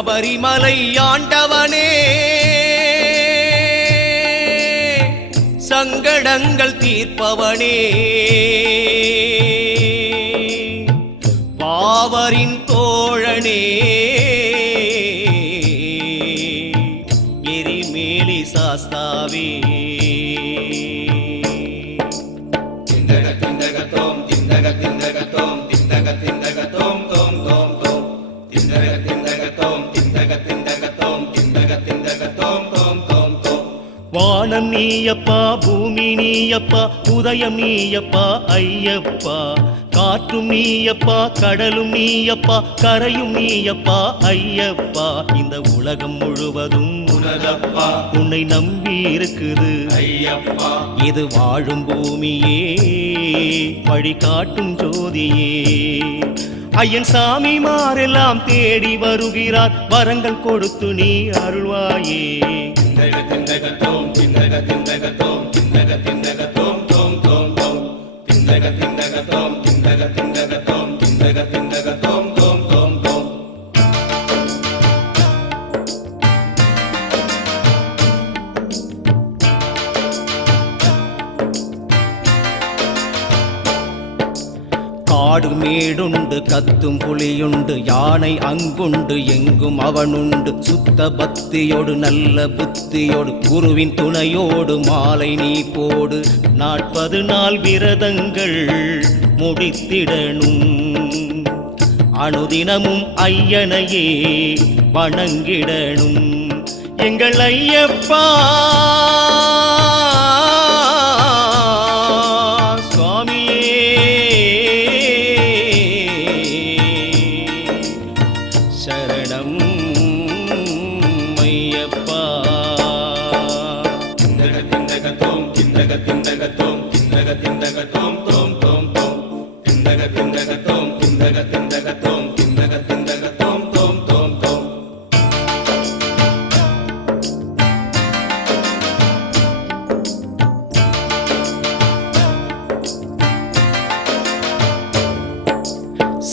சபரிமலை ஆண்டவனே. சங்கடங்கள் தீர்ப்பவனே. பாவரின் தோழனே. எரிமேலி சாஸ்தாவே. திந்தக திந்தகத்தோம் திந்தக திந்தகத்தோம் திந்தக திந்தக தோம் தோம் தோம். திந்தக வானம் நீயப்பா பூமி நீயப்பா உதயம் நீயப்பா ஐயப்பா. காற்றும் நீயப்பா கடலும் நீயப்பா கரையும் நீயப்பா ஐயப்பா. இந்த உலகம் முழுவதும் உனதப்பா. உன்னை நம்பி இருக்குது ஐயப்பா. இது வாழும் பூமியே வழிகாட்டும் ஜோதியே. ஐயன் சாமி மாரெல்லாம் தேடி வருகிறார். வரங்கள் கொடுத்து நீ அருள்வாயே. திந்தக திந்தக தோம் திந்தக திந்தக தோம் திந்தக திந்தக தோம் தோம் தோம் தோம் திந்தக திந்தக தோம் திந்தக திந்தக தோம் திந்தக காடு மேடுண்டு கத்தும் புலியுண்டு யானை அங்குண்டு எங்கும் அவனுண்டு. சுத்த பக்தியோடு நல்ல புத்தியோடு குருவின் துணையோடு மாலை நீ போடு. நாற்பது நாள் விரதங்கள் முடித்திடணும். அனுதினமும் ஐயனையே வணங்கிடணும். எங்கள் ஐயப்பா! சரணம் ஐயப்பா. திந்தக திந்தக தோம் திந்தக திந்தகத்தோம் திந்தக திந்தக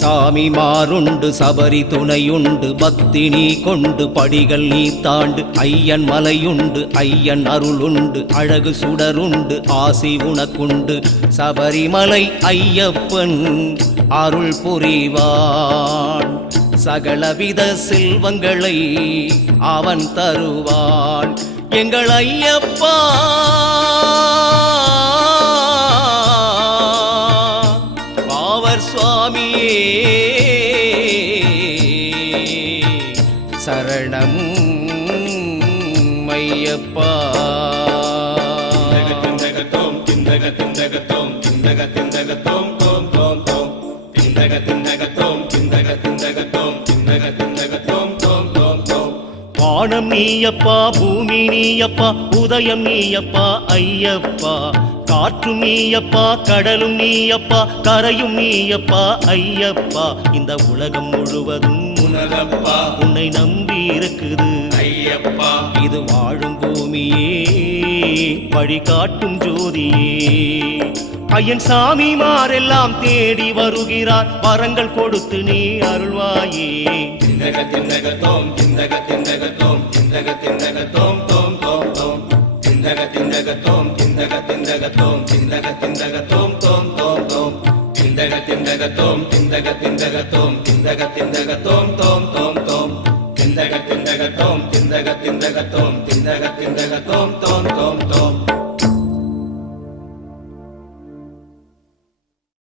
சாமி மாறுண்டு சபரி துணையுண்டு பக்தி நீ கொண்டு படிகள் நீ தாண்டு ஐயன் மலையுண்டு ஐயன் அருளுண்டு அழகு சுடருண்டு ஆசி உனக்குண்டு. சபரிமலை ஐயப்பன் அருள் புரிவான். சகலவித செல்வங்களை அவன் தருவான். எங்கள் ஐயப்பா சுவாமியே சரணம் ஐயப்பா. திந்தகத்தோம் திந்தக திந்தகத்தோம் திந்தக திந்தக தோம் தோம் தோம். திந்தக திந்தகத்தோம் திந்தக திந்தக தோம் திந்தக திந்தக தோம் தோம் தோம். வானம் நீயப்பா பூமி நீயப்பா உதயம் நீயப்பா ஐயப்பா. காற்றும் நீயப்பா கடலும் நீயப்பா கரையும் நீயப்பா ஐயப்பா. இந்த உலகம் முழுவதும் உனதப்பா. உன்னை நம்பி இருக்குது ஐயப்பா. இது வாழும் பூமியே வழி காட்டும் ஜோதியே. ஐயன் சாமி மாரெல்லாம் தேடி வருகிறார் வரங்கள் கொடுத்து நீ அருள்வாயே. திந்தக திந்தக தோம் திந்தக திந்தக தோம் திந்தக திந்தக தோம் தோம் தோம் தோம். திந்தக திந்தக தோம் திந்தக திந்தக தோம் திந்தக திந்தக தோம் திந்தக திந்தக தோம் தோம் தோம் தோம்